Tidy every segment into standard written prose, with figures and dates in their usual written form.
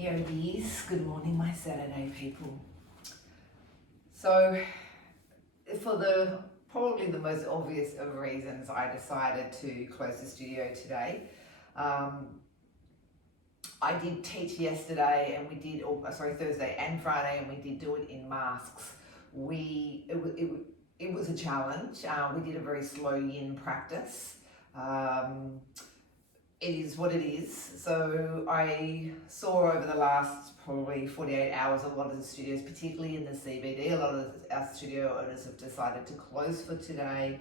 yogis. Good morning, my Saturday people. So, for probably the most obvious of reasons, I decided to close the studio today. I did teach yesterday, and we did, Thursday and Friday, and we did do it in masks. It was a challenge. We did a very slow yin practice. It is what it is. So I saw over the last probably 48 hours, a lot of the studios, particularly in the CBD, a lot of our studio owners have decided to close for today.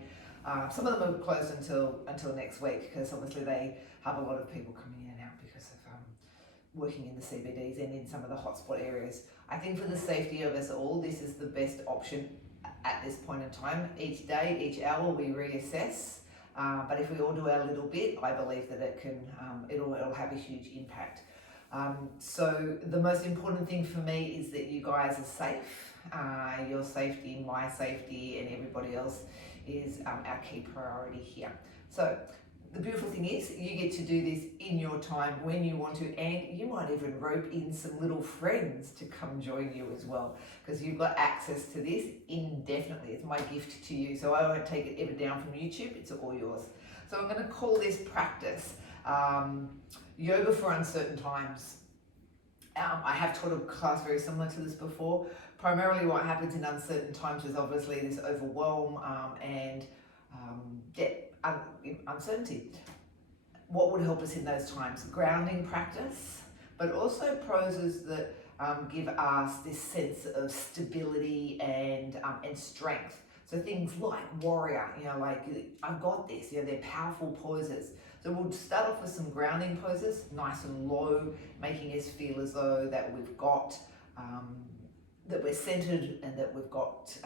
Some of them are closed until next week, because obviously they have a lot of people coming in and out because of working in the CBDs and in some of the hotspot areas. I think for the safety of us all, this is the best option at this point in time. Each day, each hour, we reassess. But if we all do our little bit, I believe that it'll have a huge impact. So the most important thing for me is that you guys are safe. Your safety, my safety, and everybody else is our key priority here. So the beautiful thing is you get to do this in your time when you want to, and you might even rope in some little friends to come join you as well, because you've got access to this indefinitely. It's my gift to you, so I won't take it ever down from YouTube. It's all yours. So I'm going to call this practice yoga for uncertain times. I have taught a class very similar to this before. Primarily what happens in uncertain times is obviously this overwhelm and uncertainty. What would help us in those times? Grounding practice, but also poses that give us this sense of stability and strength. So things like warrior, like I've got this, they're powerful poses. So we'll start off with some grounding poses, nice and low, making us feel as though that we've got, that we're centered, and that we've got,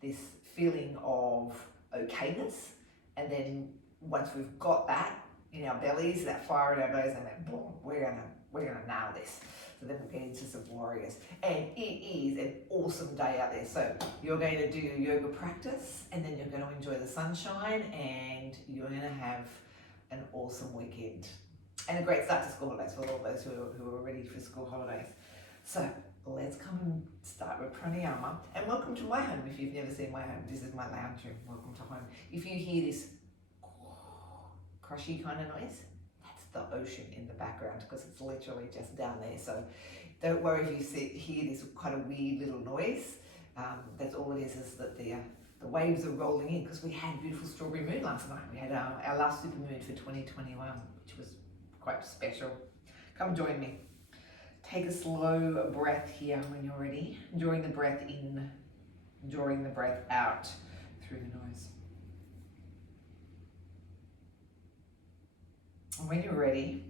this feeling of okayness. And then once we've got that in our bellies, that fire in our bellies, and then boom, we're gonna nail this. So then we'll get into some warriors. And it is an awesome day out there. So you're going to do your yoga practice, and then you're going to enjoy the sunshine, and you're going to have an awesome weekend. And a great start to school holidays for all those who are ready for school holidays. So let's come and start with pranayama. And welcome to my home if you've never seen my home. This is my lounge room. Welcome to home. If you hear this crushy kind of noise, that's the ocean in the background, because it's literally just down there. So don't worry if you hear this kind of weird little noise. That's all it is that the waves are rolling in, because we had a beautiful strawberry moon last night. We had our last super moon for 2021, which was quite special. Come join me. Take a slow breath here when you're ready. Drawing the breath in, drawing the breath out through the nose. And when you're ready,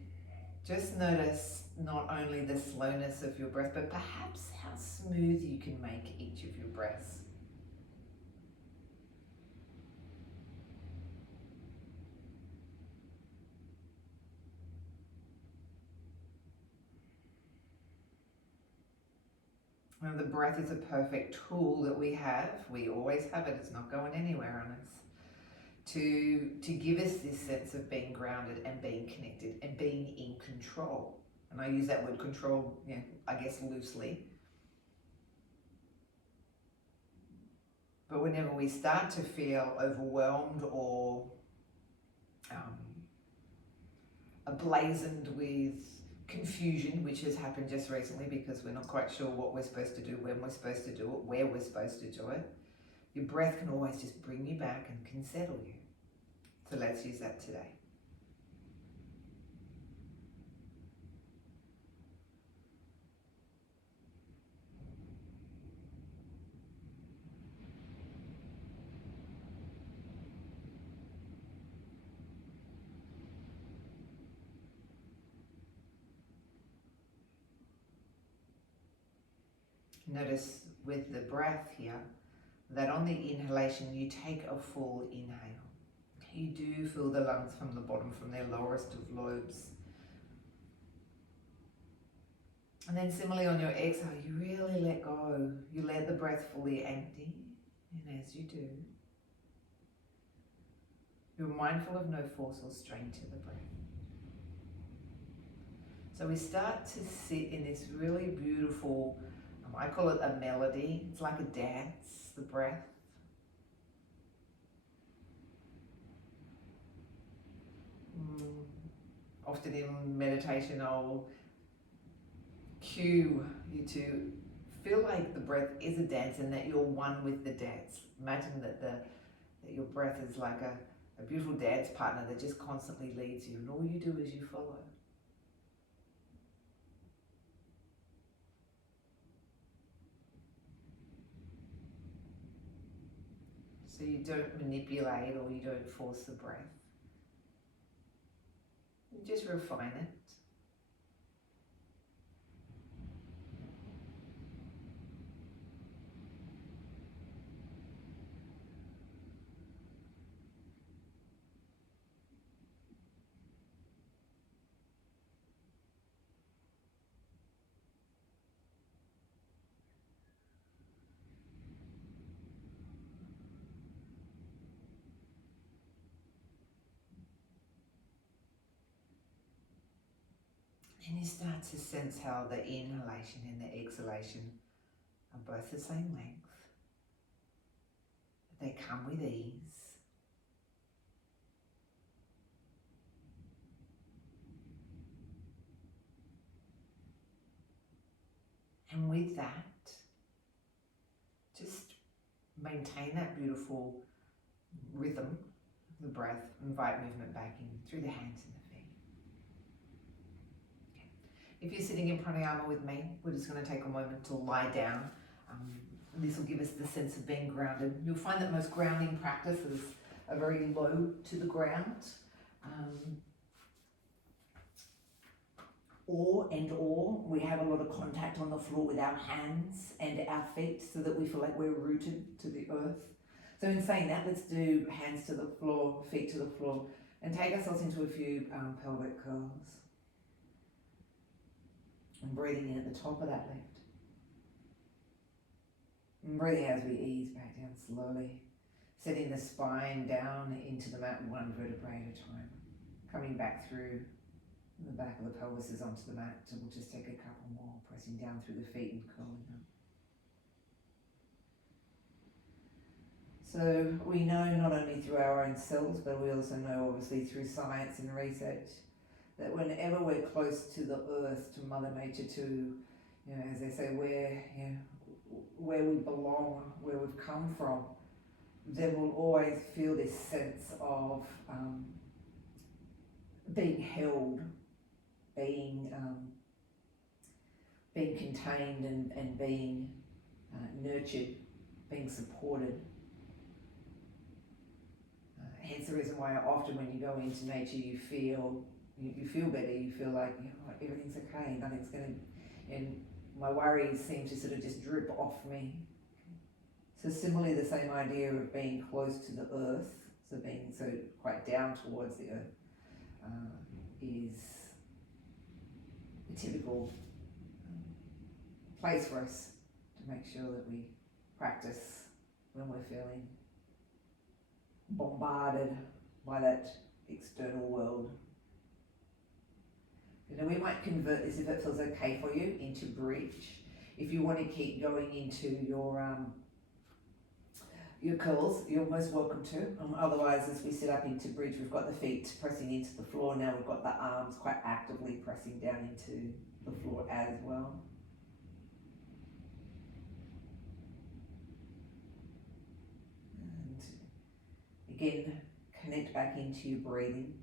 just notice not only the slowness of your breath, but perhaps how smooth you can make each of your breaths. Now, the breath is a perfect tool that we have. We always have it. It's not going anywhere on us. To give us this sense of being grounded and being connected and being in control. And I use that word control, loosely. But whenever we start to feel overwhelmed or ablazoned with confusion, which has happened just recently because we're not quite sure what we're supposed to do, when we're supposed to do it, where we're supposed to do it, your breath can always just bring you back and can settle you. So let's use that today. Notice with the breath here that on the inhalation you take a full inhale. You do fill the lungs from the bottom, from their lowest of lobes. And then similarly on your exhale, you really let go. You let the breath fully empty. And as you do, you're mindful of no force or strain to the breath. So we start to sit in this really beautiful, I call it a melody. It's like a dance, the breath. Often in meditation, I'll cue you to feel like the breath is a dance and that you're one with the dance. Imagine that your breath is like a beautiful dance partner that just constantly leads you, and all you do is you follow. So you don't manipulate or you don't force the breath. You just refine it. And you start to sense how the inhalation and the exhalation are both the same length. They come with ease. And with that, just maintain that beautiful rhythm of the breath. Invite movement back in through the hands and the feet. Okay. If you're sitting in pranayama with me, we're just going to take a moment to lie down. This will give us the sense of being grounded. You'll find that most grounding practices are very low to the ground. Or we have a lot of contact on the floor with our hands and our feet so that we feel like we're rooted to the earth. So in saying that, let's do hands to the floor, feet to the floor, and take ourselves into a few pelvic curls. And breathing in at the top of that lift. And breathing as we ease back down slowly, setting the spine down into the mat one vertebrae at a time. Coming back through the back of the pelvis is onto the mat, so we'll just take a couple more, pressing down through the feet and curling up. So we know not only through our own selves, but we also know obviously through science and research that whenever we're close to the earth, to Mother Nature, to, as they say, where we belong, where we've come from, then we'll always feel this sense of being held, being contained and being nurtured, being supported. Hence the reason why often when you go into nature you feel better, you feel like everything's okay, nothing's going to, and my worries seem to sort of just drip off me. So similarly, the same idea of being close to the earth, so being so quite down towards the earth, is a typical place for us to make sure that we practice when we're feeling bombarded by that external world. We might convert this, if it feels okay for you, into bridge. If you want to keep going into your curls, you're most welcome to. Otherwise, as we sit up into bridge, we've got the feet pressing into the floor. Now we've got the arms quite actively pressing down into the floor as well. And again, connect back into your breathing.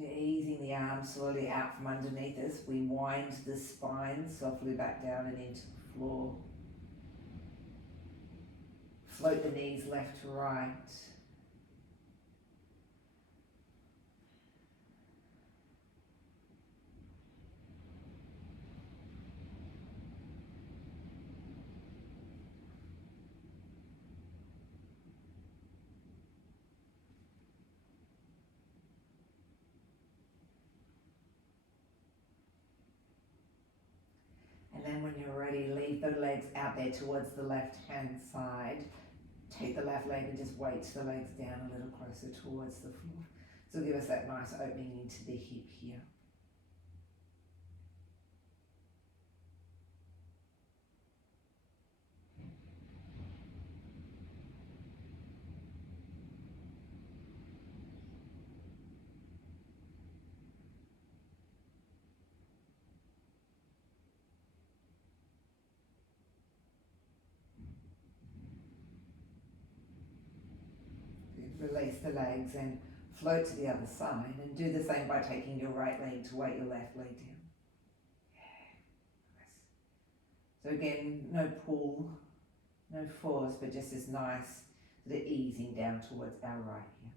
Easing the arms slowly out from underneath us, we wind the spine softly back down and into the floor. Float the knees left to right. And then when you're ready, leave the legs out there towards the left-hand side. Take the left leg and just weight the legs down a little closer towards the floor. So give us that nice opening into the hip here. Release the legs and float to the other side, and do the same by taking your right leg to weight your left leg down. So again, no pull, no force, but just this nice sort of easing down towards our right here.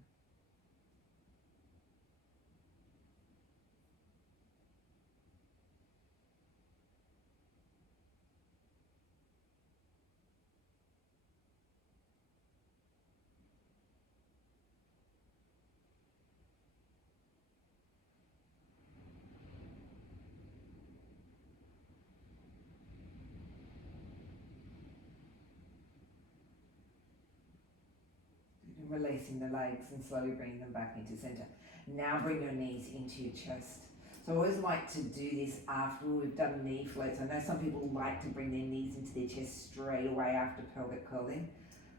Releasing the legs and slowly bringing them back into center. Now bring your knees into your chest. So I always like to do this after we've done knee floats. I know some people like to bring their knees into their chest straight away after pelvic curling,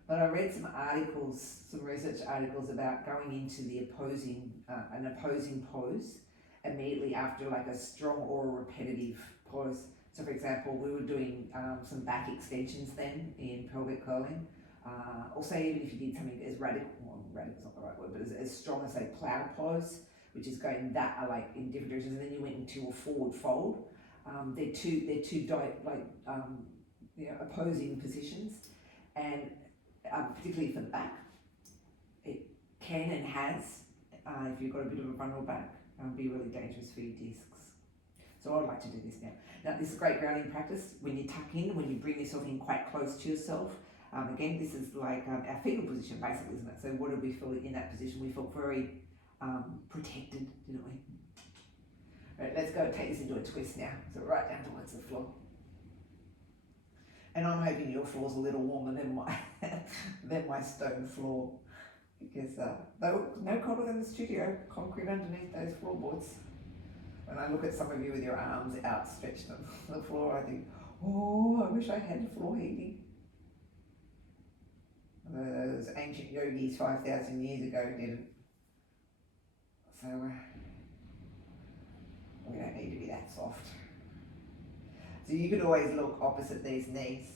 but I read some articles, some research articles about going into the an opposing pose immediately after like a strong or a repetitive pose. So for example, we were doing some back extensions then in pelvic curling. Or say even if you did something as radical, well, radical is not the right word, but as strong as say plow pose, which is going that like in different directions, and then you went into a forward fold. They're two opposing positions, and particularly for the back, it can and has, if you've got a bit of a vulnerable back, be really dangerous for your discs. So I'd like to do this now. Now this is great grounding practice when you tuck in, when you bring yourself in quite close to yourself. Again, this is like our fetal position basically, isn't it? So what did we feel in that position? We felt very protected, didn't we? All right, let's go take this into a twist now. So right down towards the floor. And I'm hoping your floor's a little warmer than my stone floor, because they were no colder than the studio, concrete underneath those floorboards. When I look at some of you with your arms outstretched on the floor, I think, oh, I wish I had floor heating. Those ancient yogis 5,000 years ago didn't. So we don't need to be that soft. So you can always look opposite these knees.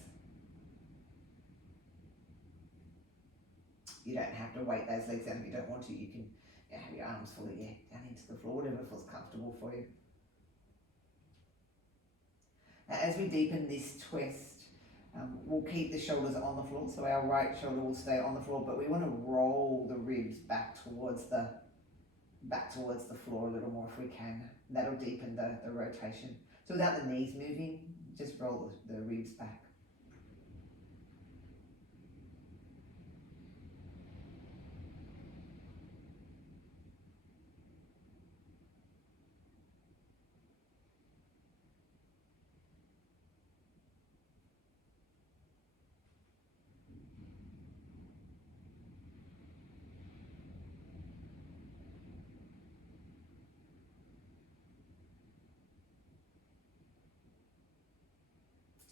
You don't have to weight those legs down if you don't want to. You can have your arms fully down into the floor, whatever feels comfortable for you. Now, as we deepen this twist, we'll keep the shoulders on the floor, so our right shoulder will stay on the floor, but we want to roll the ribs back towards the floor a little more if we can. That'll deepen the rotation. So without the knees moving, just roll the ribs back.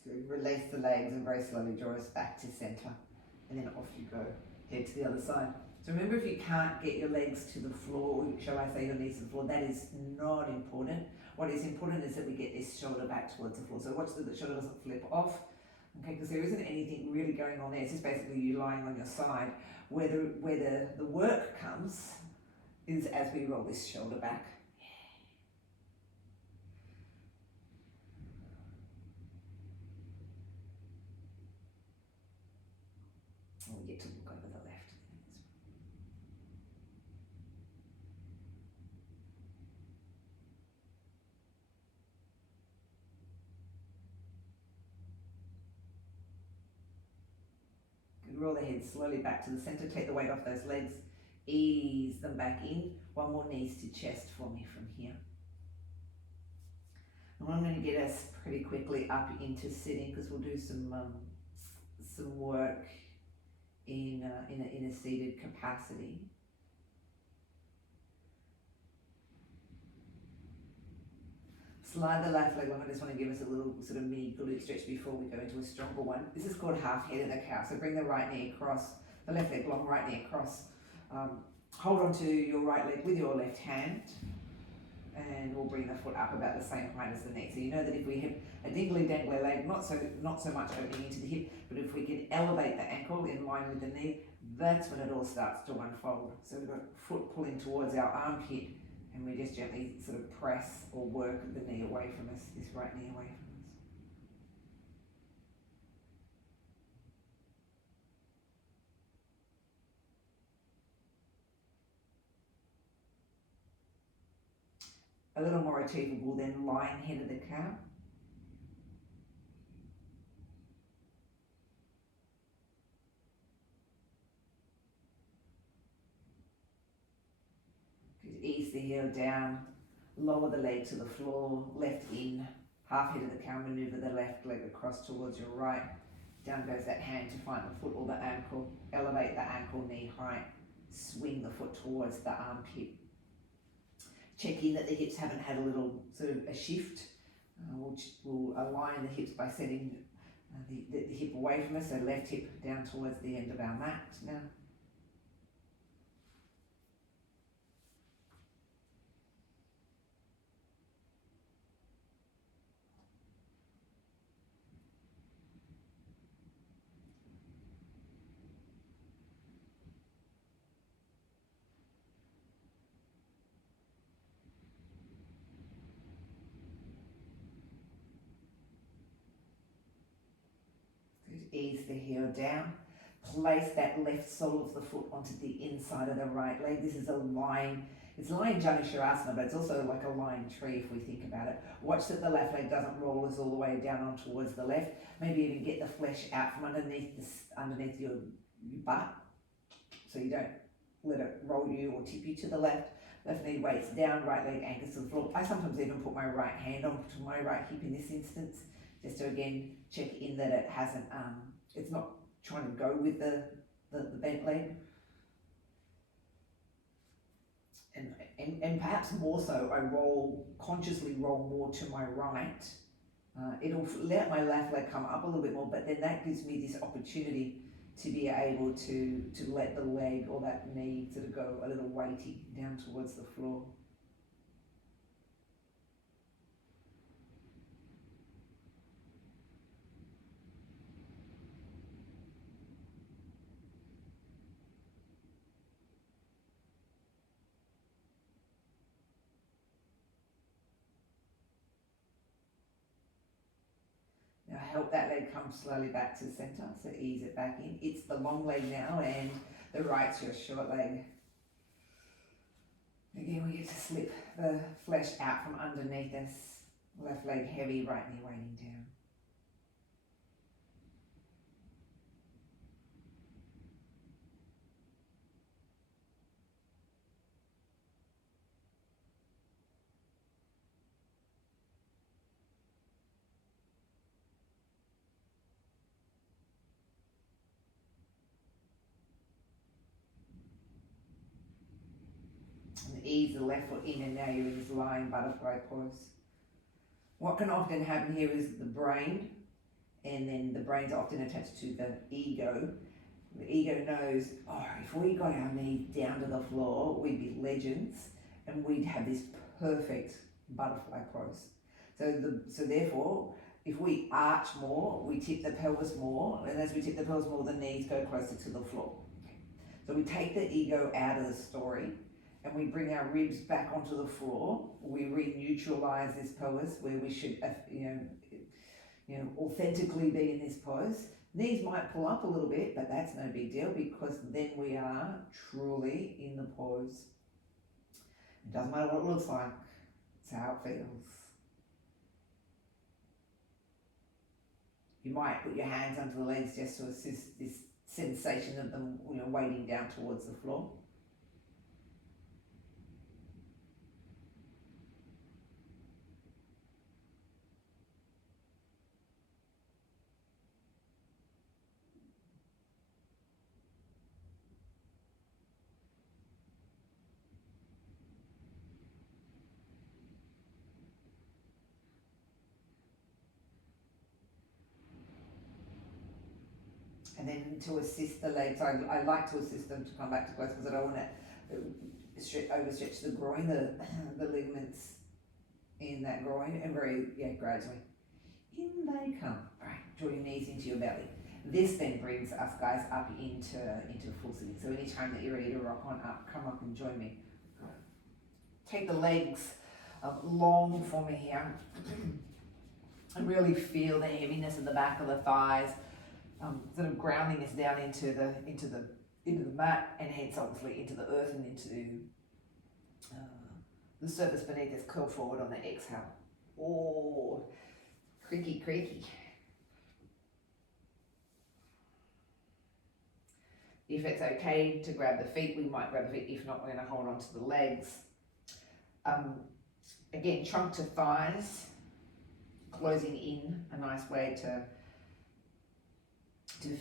So release the legs and very slowly draw us back to center, and then off you go. Head to the other side. So remember, if you can't get your legs to the floor, shall I say your knees to the floor, that is not important. What is important is that we get this shoulder back towards the floor. So watch that the shoulder doesn't flip off, okay, because there isn't anything really going on there. It's just basically you lying on your side. Where the work comes is as we roll this shoulder back. And we get to look over the left. Good. Roll the head slowly back to the center. Take the weight off those legs. Ease them back in. One more knees to chest for me from here. And I'm going to get us pretty quickly up into sitting because we'll do some work in a seated capacity. Slide the left leg long. I just want to give us a little sort of mini glute stretch before we go into a stronger one. This is called half head of the cow. So bring the right knee across, the left leg long, right knee across. Hold on to your right leg with your left hand, and we'll bring the foot up about the same height as the neck. So you know that if we have a dingly dangly leg, not so much opening into the hip, but if we can elevate the ankle in line with the knee, that's when it all starts to unfold. So we've got foot pulling towards our armpit, and we just gently sort of press or work the knee away from us, this right knee away from us. A little more achievable than lying head of the cow. Ease the heel down, lower the leg to the floor, left in, half head of the cow, maneuver the left leg across towards your right. Down goes that hand to find the foot or the ankle. Elevate the ankle knee height, swing the foot towards the armpit. Check in that the hips haven't had a little sort of a shift. We'll align the hips by setting the hip away from us, so left hip down towards the end of our mat now. Ease the heel down. Place that left sole of the foot onto the inside of the right leg. This is a line. It's lying Janusharasana, but it's also like a lying tree if we think about it. Watch that the left leg doesn't roll us all the way down on towards the left. Maybe even get the flesh out from underneath your butt, so you don't let it roll you or tip you to the left. Left knee weights down, right leg anchors to the floor. I sometimes even put my right hand onto my right hip in this instance, just to again check in that it hasn't, it's not trying to go with the bent leg. And perhaps more so, I consciously roll more to my right. It'll let my left leg come up a little bit more, but then that gives me this opportunity to be able to let the leg or that knee sort of go a little weighty down towards the floor. Help that leg come slowly back to the center, so ease it back in. It's the long leg now, and the right's your short leg. Again, we get to slip the flesh out from underneath us. Left leg heavy, right knee weighting down. And ease the left foot in, and now you're in this lying butterfly pose. What can often happen here is the brain, and then the brain's often attached to the ego. The ego knows, oh, if we got our knees down to the floor, we'd be legends, and we'd have this perfect butterfly pose. So therefore, if we arch more, we tip the pelvis more, and as we tip the pelvis more, the knees go closer to the floor. So we take the ego out of the story, and we bring our ribs back onto the floor, we re-neutralize this pelvis where we should, authentically be in this pose. Knees might pull up a little bit, but that's no big deal because then we are truly in the pose. It doesn't matter what it looks like, it's how it feels. You might put your hands under the legs just to assist this sensation of them, weighting down towards the floor. And then to assist the legs, I like to assist them to come back to close because I don't want to overstretch the groin, the ligaments in that groin, and gradually. In they come. All right, draw your knees into your belly. This then brings us guys up into full sitting. So anytime that you're ready to rock on up, come up and join me. Take the legs long for me here. And really feel the heaviness of the back of the thighs. Sort of grounding us down into the mat, and hence obviously into the earth and into the surface beneath us. Curl forward on the exhale. Oh, creaky, creaky. If it's okay to grab the feet, we might grab the feet. If not, we're going to hold on to the legs. Again, trunk to thighs, closing in, a nice way to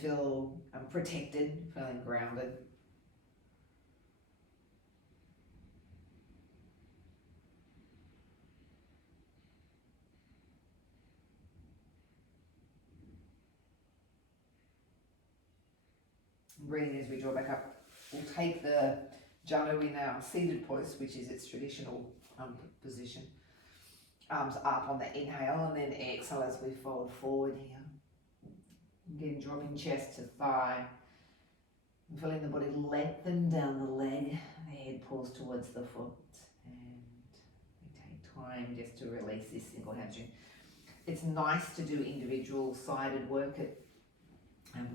feel protected, feeling grounded. Breathing as we draw back up. We'll take the Janu in our seated pose, which is its traditional position. Arms up on the inhale, and then exhale as we fold forward here. Again, dropping chest to thigh. Feeling the body lengthen down the leg. The head pulls towards the foot. And we take time just to release this single hamstring. It's nice to do individual sided work. It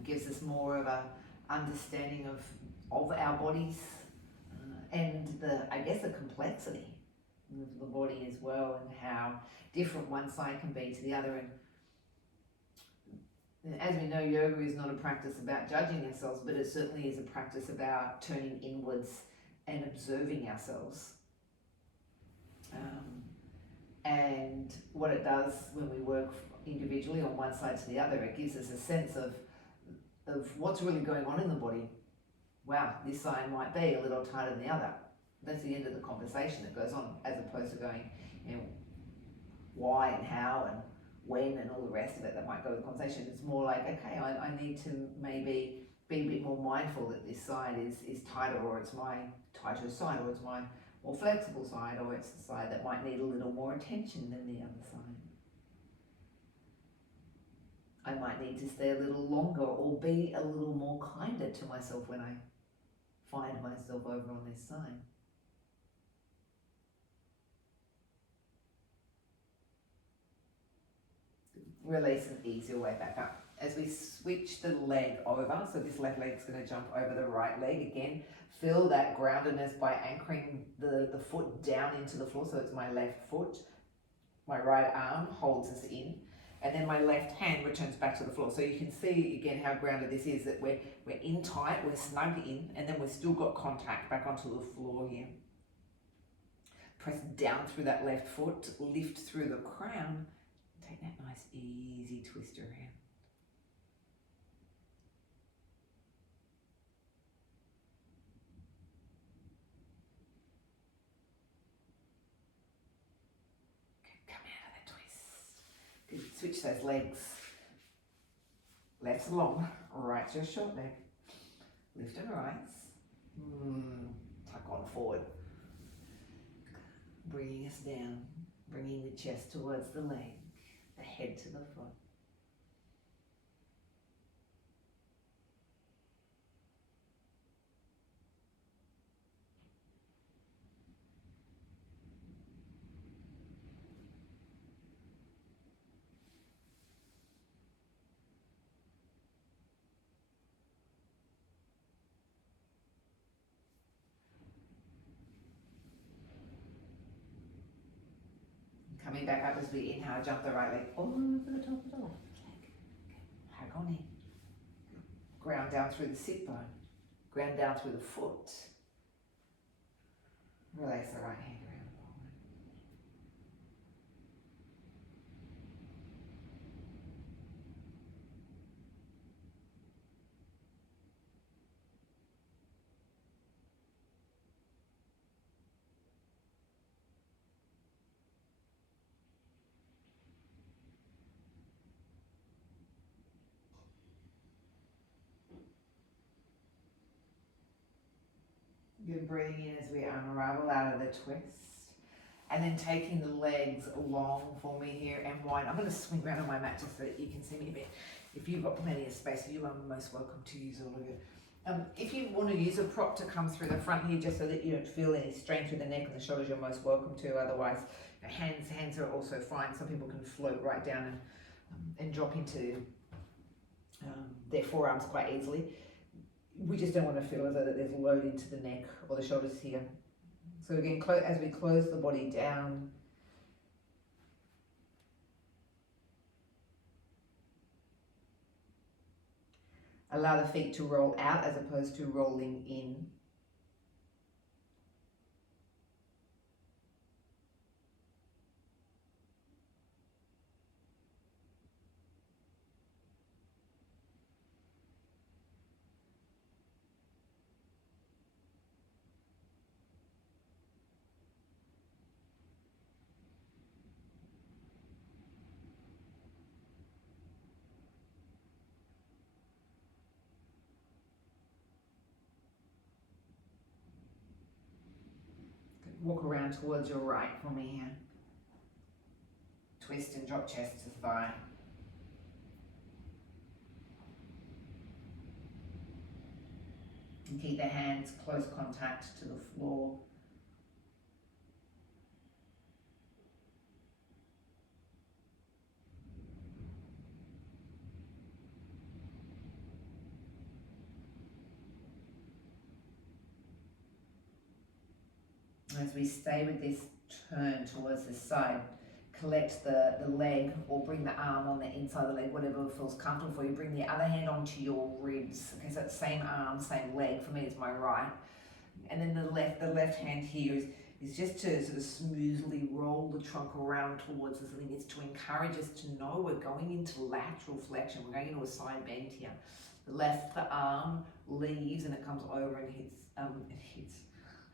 gives us more of a understanding of our bodies and the complexity of the body as well, and how different one side can be to the other. And as we know, yoga is not a practice about judging ourselves, but it certainly is a practice about turning inwards and observing ourselves. And what it does when we work individually on one side to the other, it gives us a sense of what's really going on in the body. Wow, this side might be a little tighter than the other. That's the end of the conversation that goes on, as opposed to going, why and how and when and all the rest of it that might go with the conversation. It's more like, okay, I need to maybe be a bit more mindful that this side is tighter, or it's my tighter side, or it's my more flexible side, or it's the side that might need a little more attention than the other side. I might need to stay a little longer or be a little more kinder to myself when I find myself over on this side. Release and ease your way back up. As we switch the leg over, so this left leg is going to jump over the right leg again. Feel that groundedness by anchoring the foot down into the floor. So it's my left foot, my right arm holds us in, and then my left hand returns back to the floor. So you can see again how grounded this is, that we're in tight, we're snug in, and then we've still got contact back onto the floor here. Press down through that left foot, lift through the crown, take that nice easy twist around. Come out of that twist. Good. Switch those legs. Left's long, right's your short leg. Lift and rise. Tuck on forward. Bringing us down, bringing the chest towards the leg, the head to the foot. Coming back up as we inhale, jump the right leg all over the top of the left leg. Hang on in. Ground down through the sit bone. Ground down through the foot. Release the right hand around the palm. Good, breathing in as we unravel out of the twist. And then taking the legs long for me here and wind. I'm going to swing around on my mat just so that you can see me a bit. If you've got plenty of space, you are most welcome to use all of it. If you want to use a prop to come through the front here just so that you don't feel any strain through the neck and the shoulders, you're most welcome to. Otherwise, hands are also fine. Some people can float right down and drop into their forearms quite easily. We just don't want to feel as though that there's load into the neck or the shoulders here. So again, as we close the body down, allow the feet to roll out as opposed to rolling in. Walk around towards your right for me here. Twist and drop chest to thigh. And keep the hands close contact to the floor. As we stay with this turn towards the side, collect the leg or bring the arm on the inside of the leg, whatever feels comfortable for you. Bring the other hand onto your ribs. Okay, so it's same arm, same leg. For me, it's my right. And then the left hand here is just to sort of smoothly roll the trunk around towards us. I think it's to encourage us to know we're going into lateral flexion. We're going into a side bend here. The arm leaves and it comes over and hits.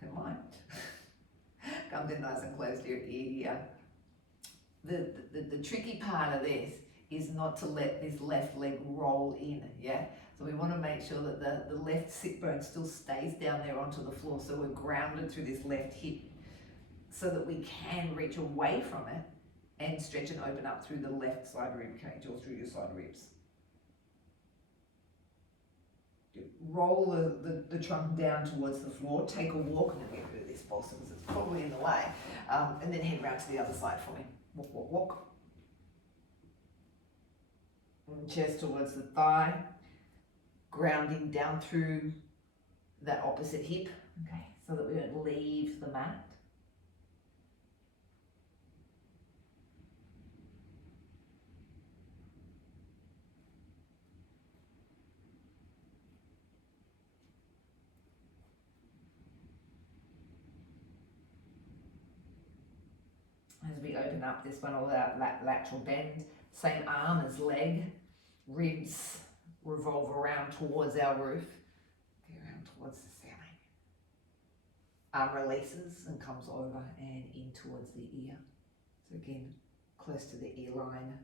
It might. Comes in nice and close to your ear here. The tricky part of this is not to let this left leg roll in, yeah? So we want to make sure that the left sit bone still stays down there onto the floor, so we're grounded through this left hip so that we can reach away from it and stretch and open up through the left side rib cage or through your side ribs. Roll the trunk down towards the floor, take a walk, and then get rid of this bolster because it's probably in the way, and then head round to the other side for me. Walk, walk, walk. And chest towards the thigh, grounding down through that opposite hip, okay, so that we don't leave the mat. As we open up this one, all that lateral bend, same arm as leg, ribs revolve around towards our roof, go around towards the ceiling. Arm releases and comes over and in towards the ear. So again, close to the ear line,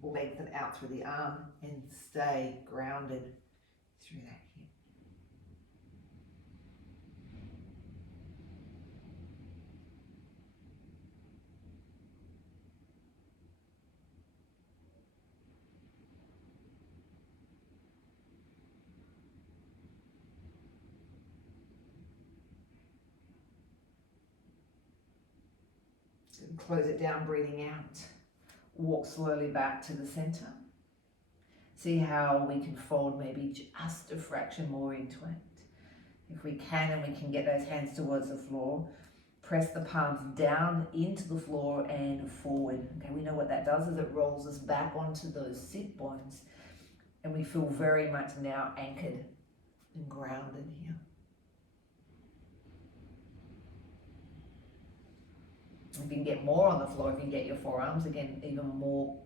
lengthen out through the arm and stay grounded through that hip. Close it down, breathing out. Walk slowly back to the center. See how we can fold maybe just a fraction more into it. If we can and we can get those hands towards the floor, Press the palms down into the floor and forward. Okay, we know what that does is it rolls us back onto those sit bones, and we feel very much now anchored and grounded here. If you can get more on the floor, if you can get your forearms, again, even more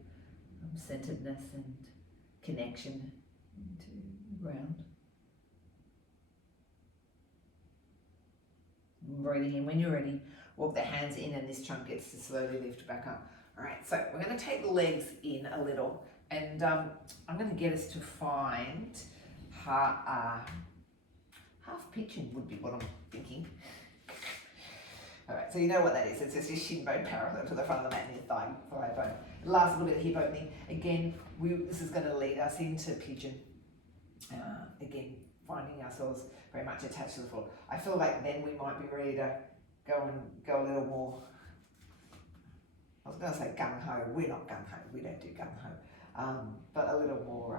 centeredness and connection to the ground. Breathing in. When you're ready, walk the hands in and this trunk gets to slowly lift back up. All right, so we're going to take the legs in a little, and I'm going to get us to find half pigeon would be what I'm thinking. All right, so you know what that is. It's just your shin bone parallel to the front of the mat and your thigh bone. Last little bit of hip opening. Again, this is going to lead us into pigeon. Again, finding ourselves very much attached to the floor. I feel like then we might be ready to go a little more. I was going to say gung ho. We're not gung ho. We don't do gung ho. But a little more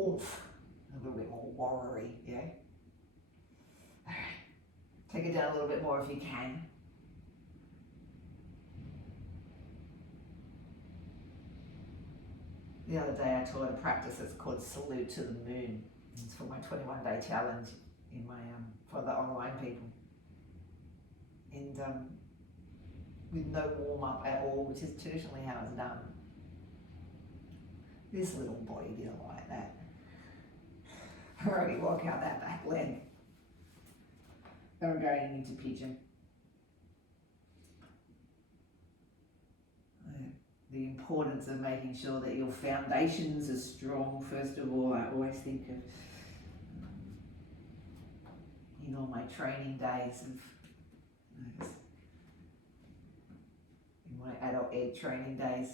oomph, a little bit more warriory. Yeah. All right. Take it down a little bit more if you can. The other day I taught a practice that's called Salute to the Moon. It's for my 21-day challenge in my for the online people. And with no warm-up at all, which is traditionally how it's done. This little body didn't like that. Already walk out that back leg. Then we're going into pigeon. The importance of making sure that your foundations are strong. First of all, I always think of in all my training days of in my adult ed training days,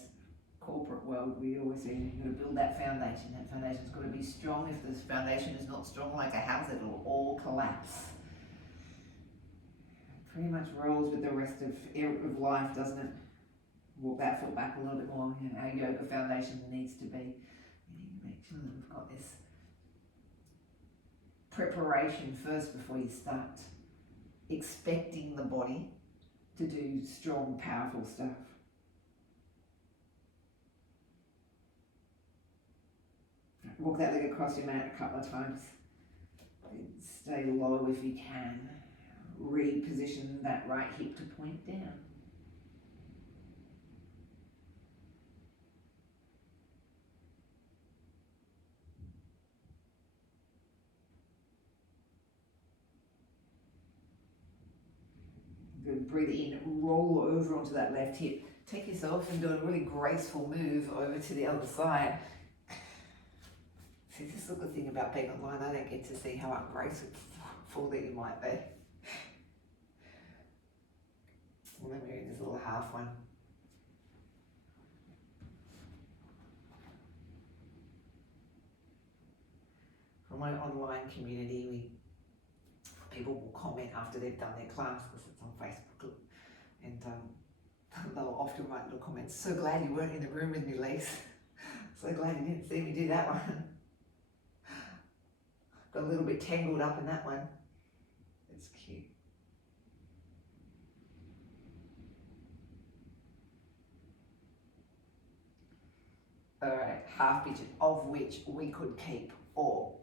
corporate world, we always say you've got to build that foundation. That foundation's got to be strong. If this foundation is not strong like a house, it'll all collapse. Pretty much rolls with the rest of life, doesn't it? Walk that foot back a little bit more. You know, our yoga foundation needs to be. We need to make sure that we've got this preparation first before you start expecting the body to do strong, powerful stuff. Walk that leg across your mat a couple of times. Stay low if you can. Reposition that right hip to point down. Good. Breathe in, roll over onto that left hip. Take yourself and do a really graceful move over to the other side. See, this is the good thing about being online. I don't get to see how ungraceful that you might be. Well, then we're in this little half one. From my online community, people will comment after they've done their class, because it's on Facebook, and they'll often write little comments. So glad you weren't in the room with me, Lise. So glad you didn't see me do that one. Got a little bit tangled up in that one. It's cute. All right, half pigeon, of which we could keep, or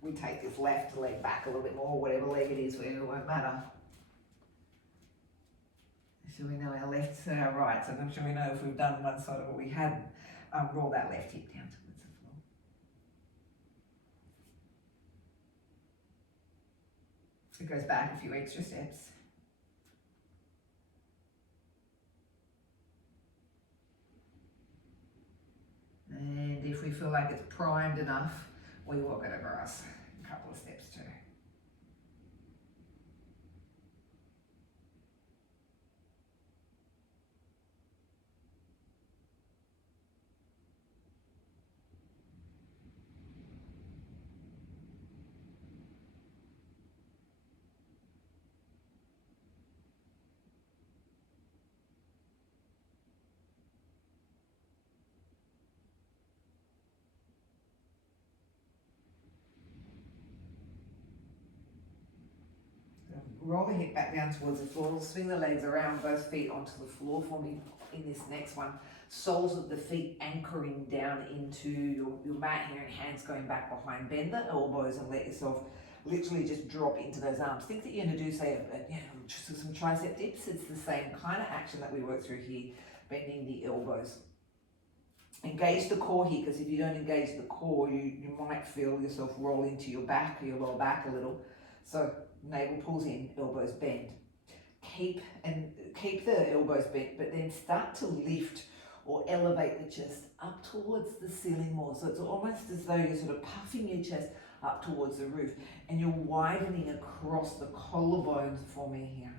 we take this left leg back a little bit more, whatever leg it is, it won't matter. So we know our left and our right, so I'm sure we know if we've done one side or we hadn't. Roll that left hip down towards the floor. It goes back a few extra steps. And if we feel like it's primed enough, we walk it across a couple of steps too. roll the hip back down towards the floor. Swing the legs around, both feet onto the floor for me in this next one. Soles of the feet anchoring down into your mat here and hands going back behind. Bend the elbows and let yourself literally just drop into those arms. Think that you're going to do, say, some tricep dips. It's the same kind of action that we work through here, bending the elbows. Engage the core here, because if you don't engage the core, you might feel yourself roll into your back or your lower back a little. So navel pulls in, elbows bend. Keep the elbows bent, but then start to lift or elevate the chest up towards the ceiling more. So it's almost as though you're sort of puffing your chest up towards the roof and you're widening across the collarbones for me here.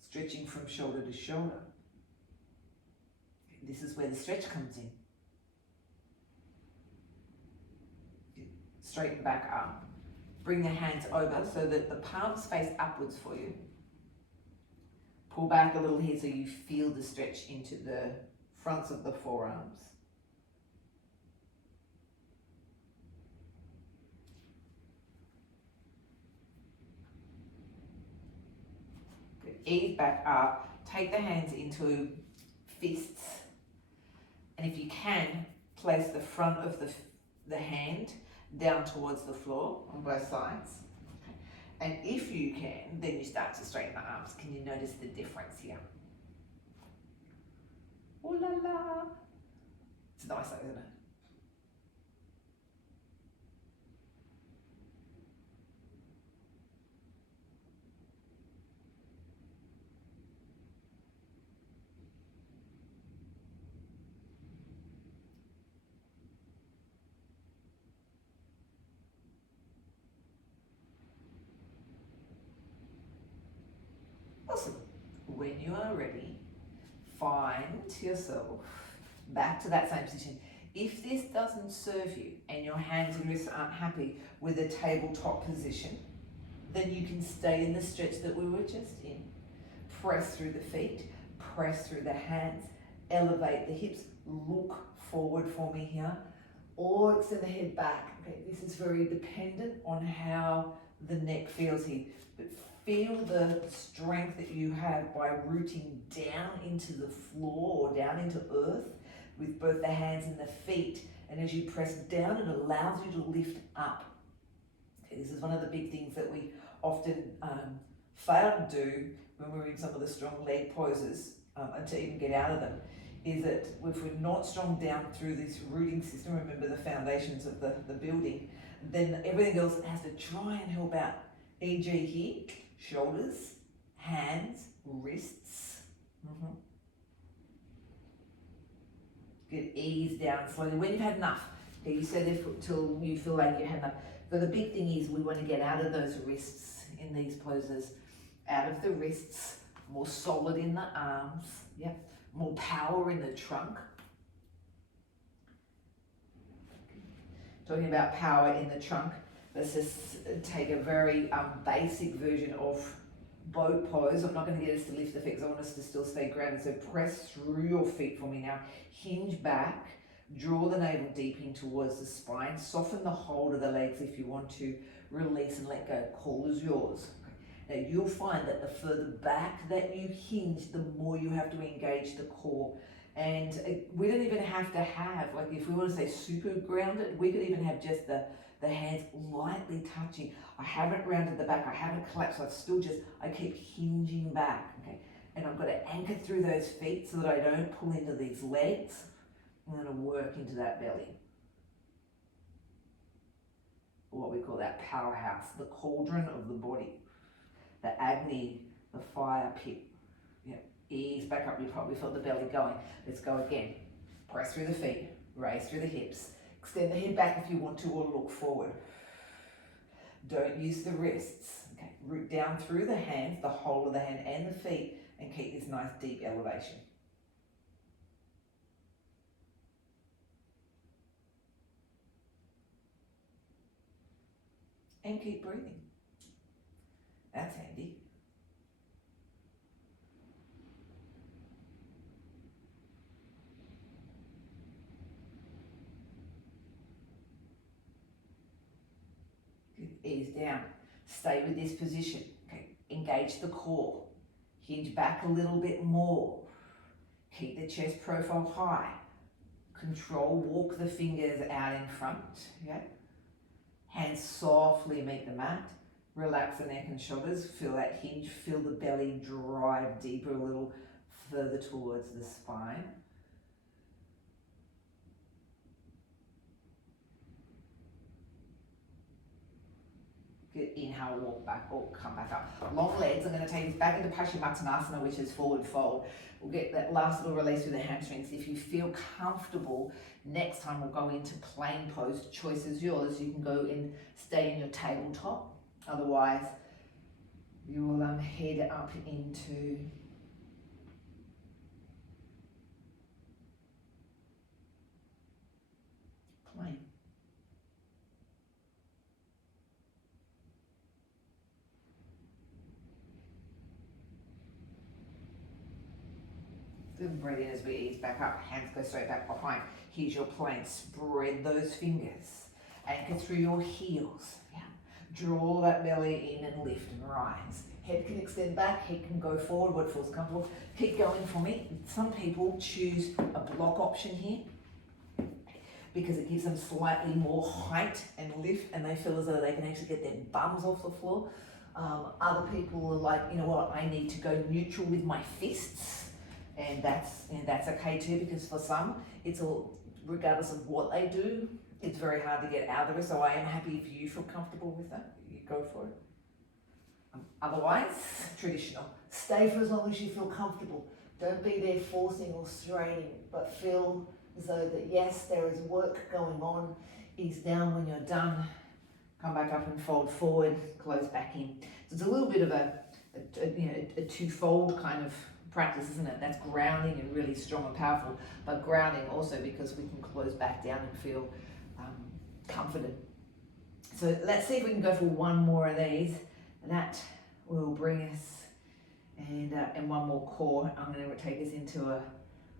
Stretching from shoulder to shoulder. This is where the stretch comes in. Straighten back up. Bring the hands over so that the palms face upwards for you. Pull back a little here so you feel the stretch into the fronts of the forearms. Good. Ease back up. Take the hands into fists. And if you can, place the front of the hand down towards the floor on both sides. Okay. And if you can, then you start to straighten the arms. Can you notice the difference here? Ooh la la. It's nice though, isn't it? Awesome. When you are ready, find yourself back to that same position. If this doesn't serve you and your hands and wrists aren't happy with a tabletop position, then you can stay in the stretch that we were just in. Press through the feet, press through the hands, elevate the hips, look forward for me here, or extend the head back. Okay, this is very dependent on how the neck feels here. But feel the strength that you have by rooting down into the floor or down into earth with both the hands and the feet. And as you press down, it allows you to lift up. Okay, this is one of the big things that we often fail to do when we're in some of the strong leg poses and to even get out of them, is that if we're not strong down through this rooting system, remember the foundations of the building, then everything else has to try and help out. E.g. here, shoulders, hands, wrists. Good, ease down slowly. When you've had enough, okay, you stay there till you feel like you've had enough. But the big thing is we want to get out of those wrists in these poses. Out of the wrists, more solid in the arms, yep, more power in the trunk. Talking about power in the trunk, let's just take a very basic version of boat pose. I'm not going to get us to lift the feet because I want us to still stay grounded. So press through your feet for me now. Hinge back, draw the navel deep in towards the spine. Soften the hold of the legs if you want to. Release and let go. Call is yours. Now you'll find that the further back that you hinge, the more you have to engage the core. And we don't even have to have, like if we want to say super grounded, we could even have just the hands lightly touching. I haven't rounded the back, I haven't collapsed, I keep hinging back, okay? And I've got to anchor through those feet so that I don't pull into these legs. I'm going to work into that belly. What we call that powerhouse, the cauldron of the body. The agni, the fire pit. Yep. Ease back up, you probably felt the belly going. Let's go again. Press through the feet, raise through the hips. Extend the head back if you want to, or look forward. Don't use the wrists. Okay. Root down through the hands, the whole of the hand and the feet, and keep this nice deep elevation. And keep breathing. That's handy. Good. Ease down. Stay with this position. Okay, engage the core. Hinge back a little bit more. Keep the chest profile high. Control, walk the fingers out in front. Yeah. Hands softly meet the mat. Relax the neck and shoulders. Feel that hinge. Feel the belly drive deeper, a little further towards the spine. Good. Inhale, walk back or come back up. Long legs. I'm going to take this back into Paschimottanasana, which is forward fold. We'll get that last little release through the hamstrings. If you feel comfortable, next time we'll go into plain pose. Choice is yours. You can go and stay in your tabletop. Otherwise, you will head up into plain. Good. Breathe in as we ease back up. Hands go straight back behind. Here's your plank. Spread those fingers. Anchor through your heels. Yeah. Draw that belly in and lift and rise. Head can extend back. Head can go forward. What feels comfortable. Keep going for me. Some people choose a block option here because it gives them slightly more height and lift, and they feel as though they can actually get their bums off the floor. Other people are like, you know what, I need to go neutral with my fists. And that's okay too, because for some, it's all, regardless of what they do, it's very hard to get out of it. So I am happy if you feel comfortable with that, you go for it. Otherwise, traditional. Stay for as long as you feel comfortable. Don't be there forcing or straining, but feel as though that yes, there is work going on. Ease down when you're done. Come back up and fold forward, close back in. So it's a little bit of a twofold kind of practice, isn't it? That's grounding and really strong and powerful, but grounding also because we can close back down and feel confident. So let's see if we can go for one more of these. That will bring us, and one more core. I'm going to take us into a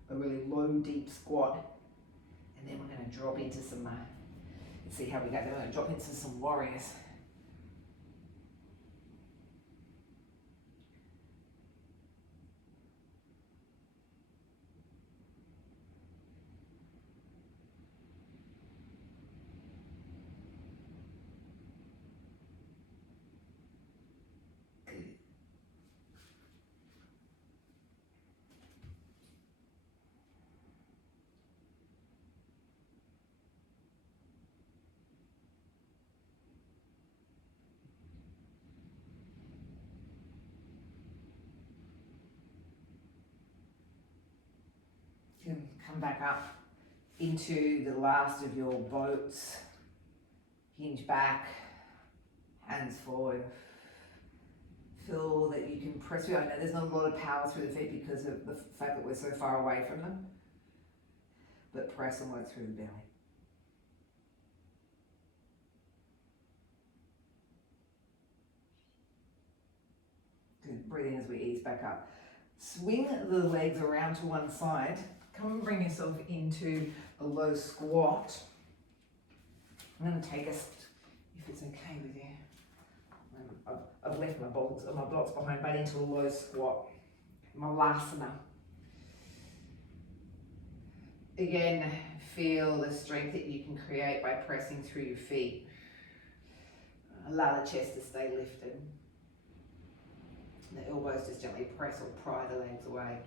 really low, deep squat, and then we're going to drop into some, let's see how we go. Then we're going to drop into some warriors. You can come back up into the last of your boats. Hinge back, hands forward. Feel that you can press through. I know there's not a lot of power through the feet because of the fact that we're so far away from them, but press and work through the belly. Good. Breathe in as we ease back up. Swing the legs around to one side. Come and bring yourself into a low squat. I'm going to take us, if it's okay with you, I've left my blocks behind, but into a low squat, Malasana. Again, feel the strength that you can create by pressing through your feet. Allow the chest to stay lifted. The elbows just gently press or pry the legs away.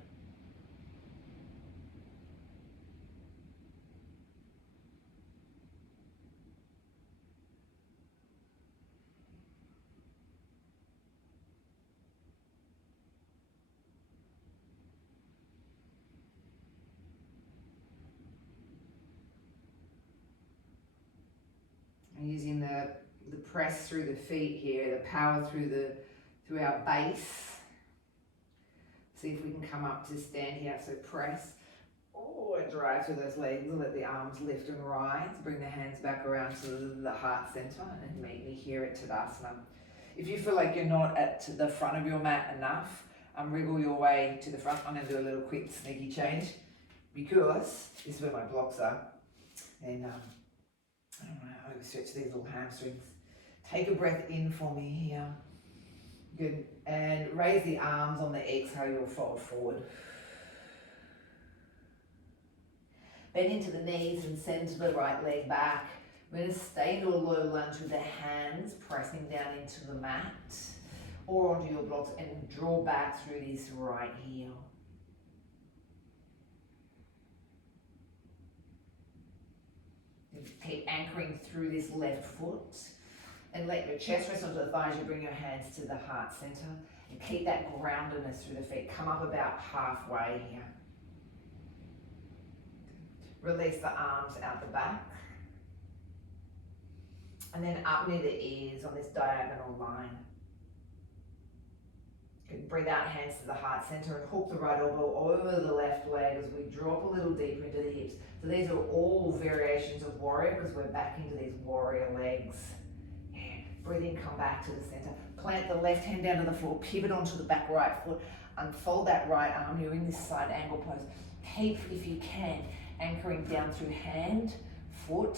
And using the press through the feet here, the power through our base. See if we can come up to stand here. So press, and drive through those legs. Let the arms lift and rise. Bring the hands back around to the heart center and meet me here at Tadasana. If you feel like you're not at the front of your mat enough, wriggle your way to the front. I'm going to do a little quick sneaky change because this is where my blocks are. And I don't want to overstretch these little hamstrings. Take a breath in for me here. Good. And raise the arms on the exhale, you'll fold forward. Bend into the knees and send the right leg back. We're going to stay into a low lunge with the hands pressing down into the mat or onto your blocks and draw back through this right heel. Keep anchoring through this left foot and let your chest rest onto the thighs. You bring your hands to the heart center and keep that groundedness through the feet. Come up about halfway here. Release the arms out the back. And then up near the ears on this diagonal line. Good. Breathe out, hands to the heart center and hook the right elbow over the left leg as we drop a little deeper into the hips. So these are all variations of warrior because we're back into these warrior legs. Yeah. Breathe in, come back to the center. Plant the left hand down to the floor, pivot onto the back right foot, unfold that right arm. You're in this side angle pose. Keep, if you can, anchoring down through hand, foot,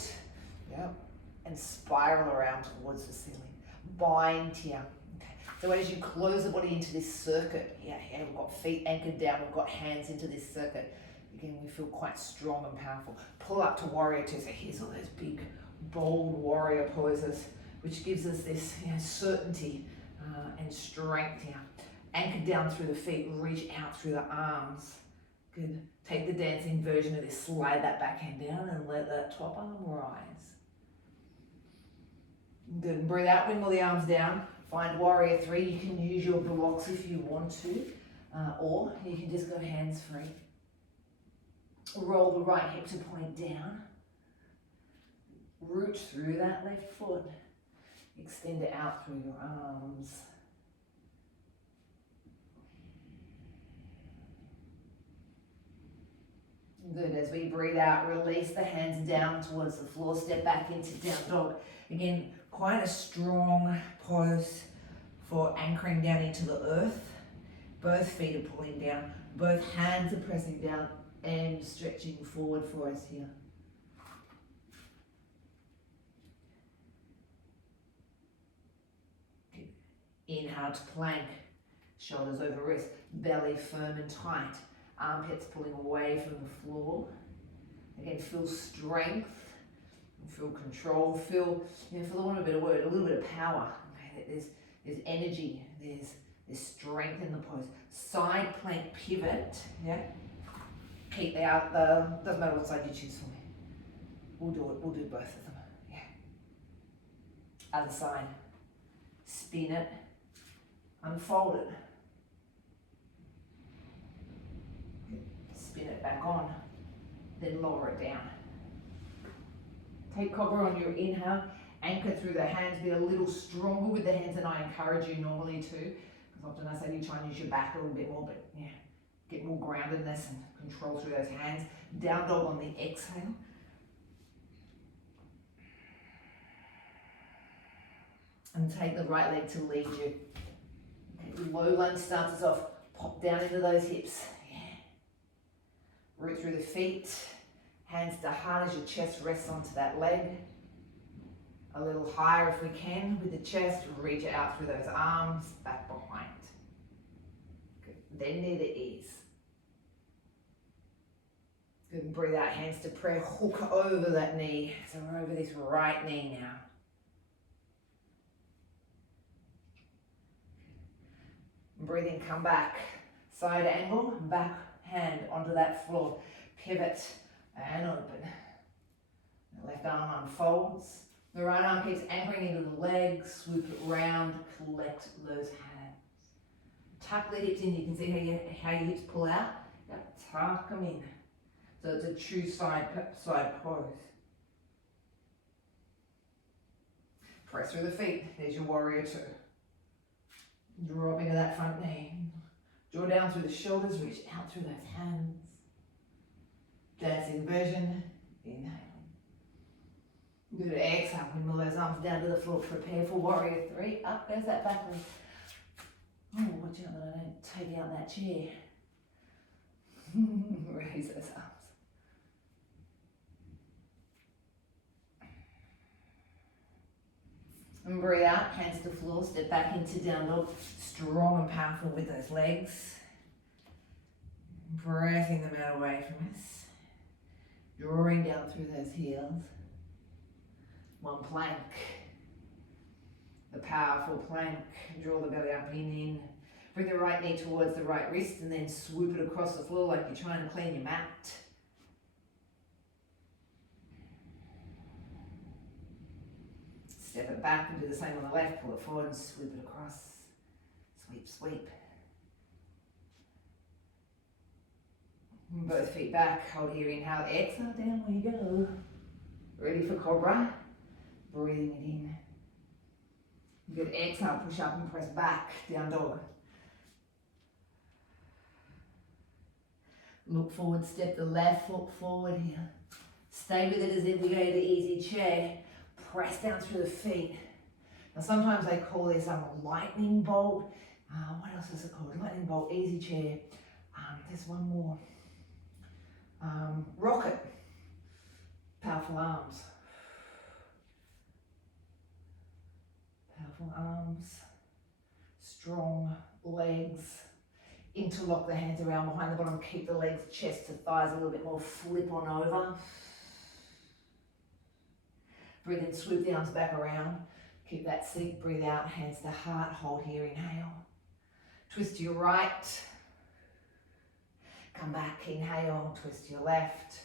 and spiral around towards the ceiling. Bind here. Okay. So as you close the body into this circuit, we've got feet anchored down, we've got hands into this circuit. Again, we feel quite strong and powerful. Pull up to warrior two. So here's all those big, bold warrior poses, which gives us this certainty and strength here. Anchored down through the feet, reach out through the arms. Good. Take the dancing version of this, slide that backhand down and let that top arm rise. Good, and breathe out, windmill the arms down. Find warrior three. You can use your blocks if you want to, or you can just go hands free. Roll the right hip to point down. Root through that left foot. Extend it out through your arms. Good, as we breathe out, release the hands down towards the floor, step back into down dog. Again, quite a strong pose for anchoring down into the earth. Both feet are pulling down, both hands are pressing down and stretching forward for us here. Inhale to plank, shoulders over wrist, belly firm and tight. Armpits pulling away from the floor. Again, feel strength, feel control, feel, for the want of a better word, a little bit of power. Okay, there's energy, there's strength in the pose. Side plank pivot, Keep doesn't matter what side you choose for me. We'll do both of them, Other side, spin it, unfold it. Spin it back on, then lower it down. Take cobra on your inhale, anchor through the hands, be a little stronger with the hands than I encourage you normally to, because often I say you try and use your back a little bit more, but get more groundedness and control through those hands. Down dog on the exhale. And take the right leg to lead you. Okay, low lunge starts us off, pop down into those hips. Root through the feet, hands to heart as your chest rests onto that leg. A little higher if we can with the chest, reach it out through those arms, back behind. Good. Then near the ears. Good, and breathe out, hands to prayer, hook over that knee. So we're over this right knee now. Breathe in, come back. Side angle, back hand onto that floor. Pivot and open. The left arm unfolds. The right arm keeps anchoring into the leg. Swoop it round, collect those hands. Tuck the hips in. You can see how your hips pull out. Tuck them in. So it's a true side pose. Press through the feet. There's your warrior two. Drop into that front knee. Draw down through the shoulders, reach out through those hands. Dancing version. Inhale. Good. Exhale. Windmill those arms down to the floor. Prepare for warrior three. Up goes that back leg. Oh, watch out that I don't take out that chair. Raise those arms. And breathe out, hands to floor, step back into down dog. Strong and powerful with those legs. Pressing them out away from us. Drawing down through those heels. One plank. The powerful plank. Draw the belly up in. Bring the right knee towards the right wrist and then swoop it across the floor like you're trying to clean your mat. Step it back and do the same on the left. Pull it forward and swoop it across. Sweep, sweep. Both feet back. Hold here. Inhale. Exhale. Down we go. Ready for cobra. Breathing it in. Good. Exhale. Push up and press back. Down dog. Look forward. Step the left foot forward here. Stay with it as if we go to easy chair. Press down through the feet. Now sometimes they call this a lightning bolt. What else is it called? Lightning bolt, easy chair. There's one more. Rocket. Powerful arms. Powerful arms. Strong legs. Interlock the hands around behind the bottom. Keep the legs, chest to thighs a little bit more. Flip on over. Breathe in, swoop the arms back around. Keep that seat, breathe out, hands to heart, hold here, inhale. Twist to your right. Come back, inhale, twist to your left.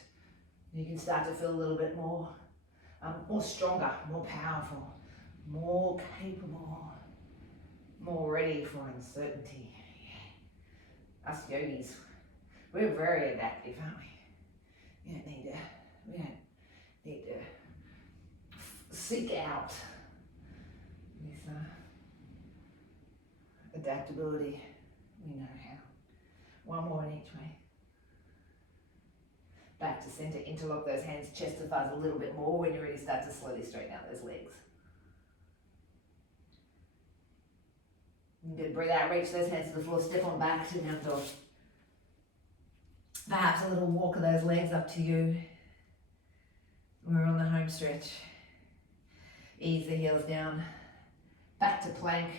You can start to feel a little bit more stronger, more powerful, more capable, more ready for uncertainty. Yeah. Us yogis, we're very adaptive, aren't we? We don't need to seek out this adaptability. We know how. One more in each way. Back to center, interlock those hands, chest to thighs a little bit more. When you're ready, start to slowly straighten out those legs. Good, breathe out, reach those hands to the floor, step on back to down dog. Perhaps a little walk of those legs, up to you. We're on the home stretch. Ease the heels down, back to plank.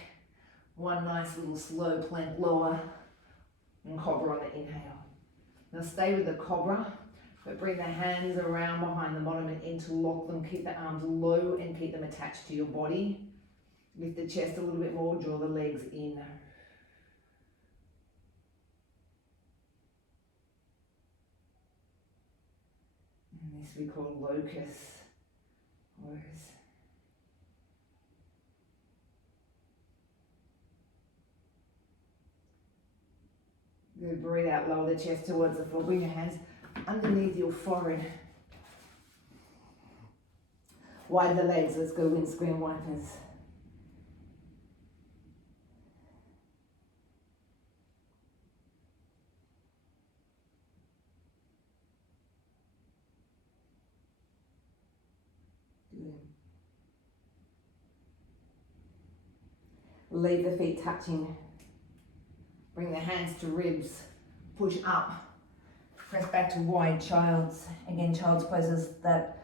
One nice little slow plank lower and cobra on the inhale. Now stay with the cobra, but bring the hands around behind the bottom and interlock them. Keep the arms low and keep them attached to your body. Lift the chest a little bit more, draw the legs in. And this we call locust. Good, breathe out, lower the chest towards the floor. Bring your hands underneath your forehead. Widen the legs, let's go windscreen wipers. Good. Leave the feet touching. Bring the hands to ribs, push up, press back to wide child's. Again, child's pose is that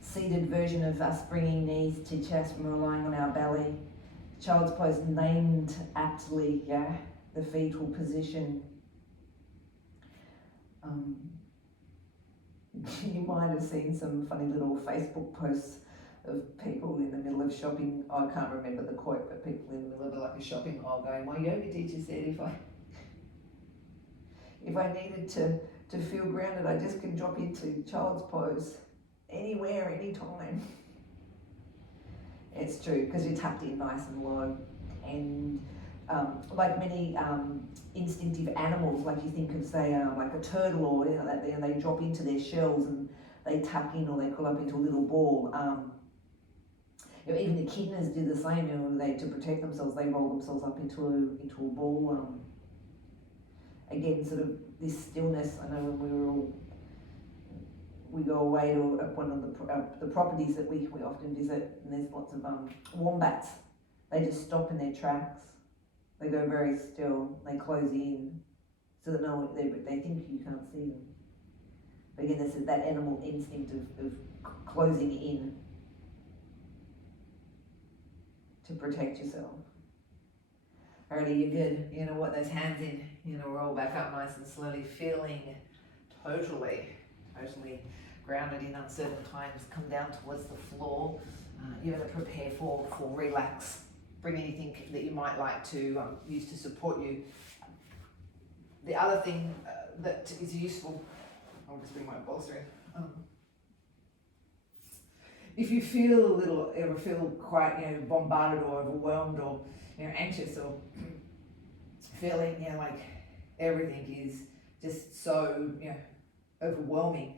seated version of us bringing knees to chest when we're lying on our belly. Child's pose named aptly, the fetal position. You might have seen some funny little Facebook posts of people in the middle of shopping. I can't remember the quote, but people in the middle of like a shopping aisle going, my yoga teacher said if I needed to feel grounded, I just can drop into child's pose anywhere, anytime. It's true, because you're tucked in nice and low. And like many instinctive animals, like you think of, say, like a turtle or they drop into their shells and they tuck in or they curl up into a little ball. Even the echidnas do the same. To protect themselves, they roll themselves up into a ball. Again, sort of this stillness. I know when we go away to one of the properties that we often visit, and there's lots of wombats. They just stop in their tracks. They go very still. They close in, so that they think you can't see them. But again, this is that animal instinct of closing in. to protect yourself. Alrighty, you're good. You're gonna want those hands in. You're gonna roll back up nice and slowly, feeling totally grounded in uncertain times. Come down towards the floor. You're gonna prepare for relax. Bring anything that you might like to use to support you. The other thing that is useful, I'll just bring my bolster in. If you ever feel quite bombarded or overwhelmed or anxious or feeling like everything is just so overwhelming,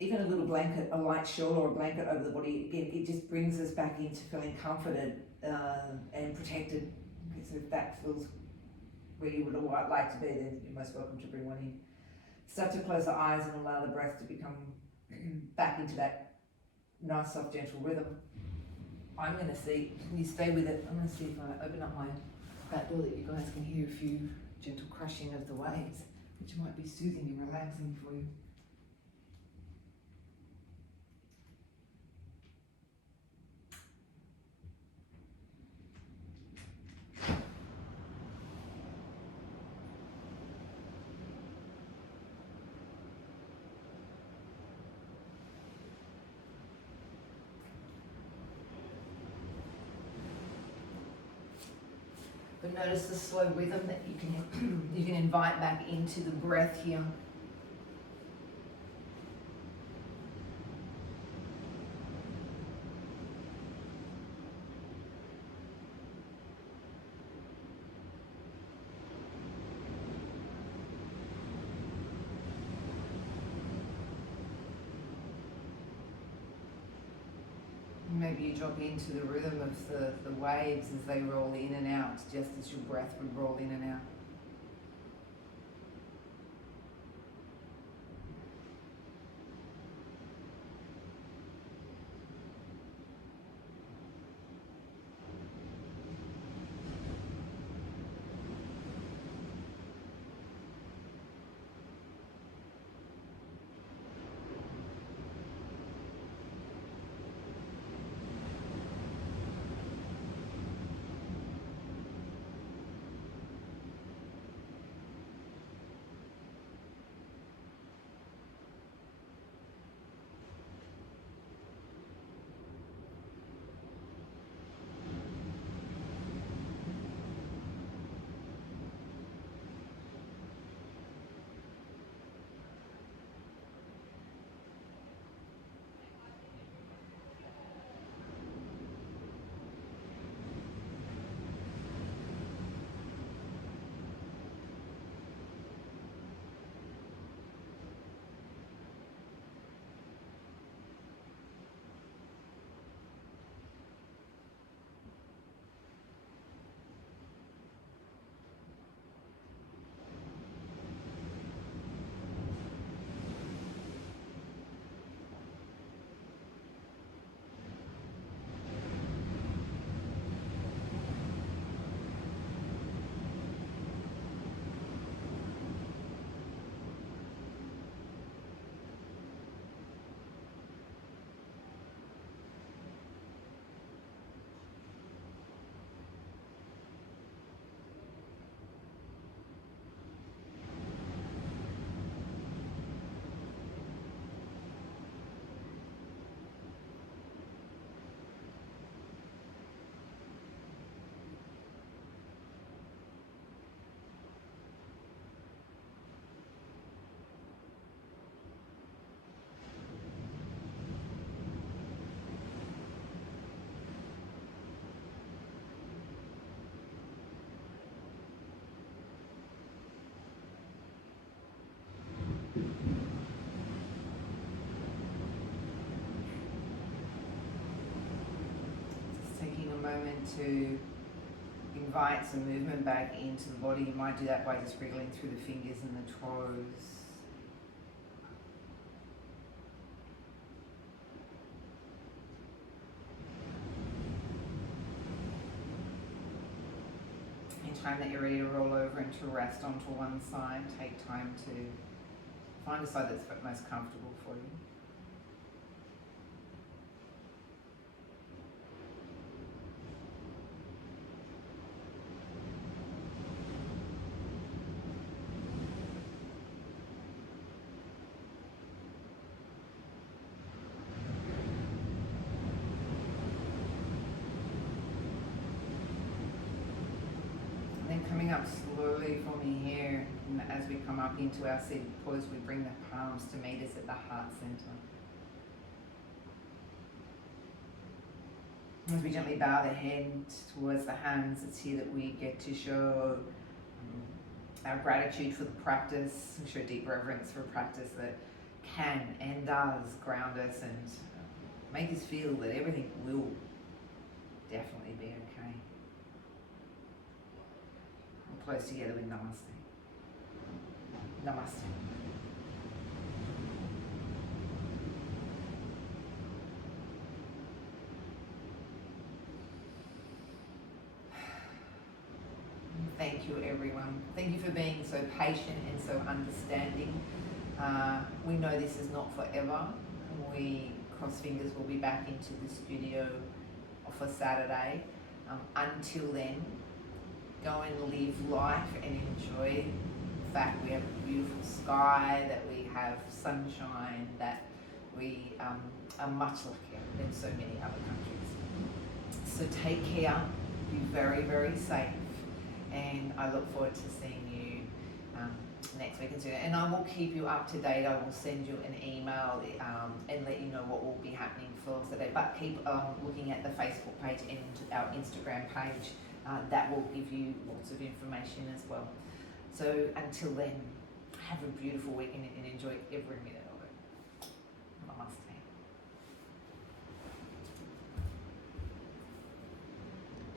even a little blanket, a light shawl or a blanket over the body, again, it just brings us back into feeling comforted and protected. Okay, so if that feels where you would like to be, then you're most welcome to bring one in. Start to close the eyes and allow the breath to become back into that nice, soft, gentle rhythm. I'm going to see, you stay with it, I'm going to see if I open up my back door that you guys can hear a few gentle crushing of the waves, which might be soothing and relaxing for you. But notice the slow rhythm that you can invite back into the breath here. Maybe you drop into the rhythm of the waves as they roll in and out, just as your breath would roll in and out. Moment to invite some movement back into the body. You might do that by just wriggling through the fingers and the toes. Anytime that you're ready to roll over and to rest onto one side, take time to find a side that's most comfortable for you. up slowly for me here. And as we come up into our seated pose, we bring the palms to meet us at the heart center. As we gently bow the head towards the hands, it's here that we get to show our gratitude for the practice. We show deep reverence for a practice that can and does ground us and make us feel that everything will definitely be okay. We'll close together with Namaste. Namaste. Thank you, everyone. Thank you for being so patient and so understanding. We know this is not forever. We, cross fingers, will be back into the studio for Saturday. Until then, go and live life and enjoy the fact we have a beautiful sky, that we have sunshine, that we are much luckier than so many other countries. So take care, be very, very safe, and I look forward to seeing you next week. And I will keep you up to date. I will send you an email and let you know what will be happening for today. But keep looking at the Facebook page and our Instagram page. That will give you lots of information as well. So until then, have a beautiful weekend and enjoy every minute.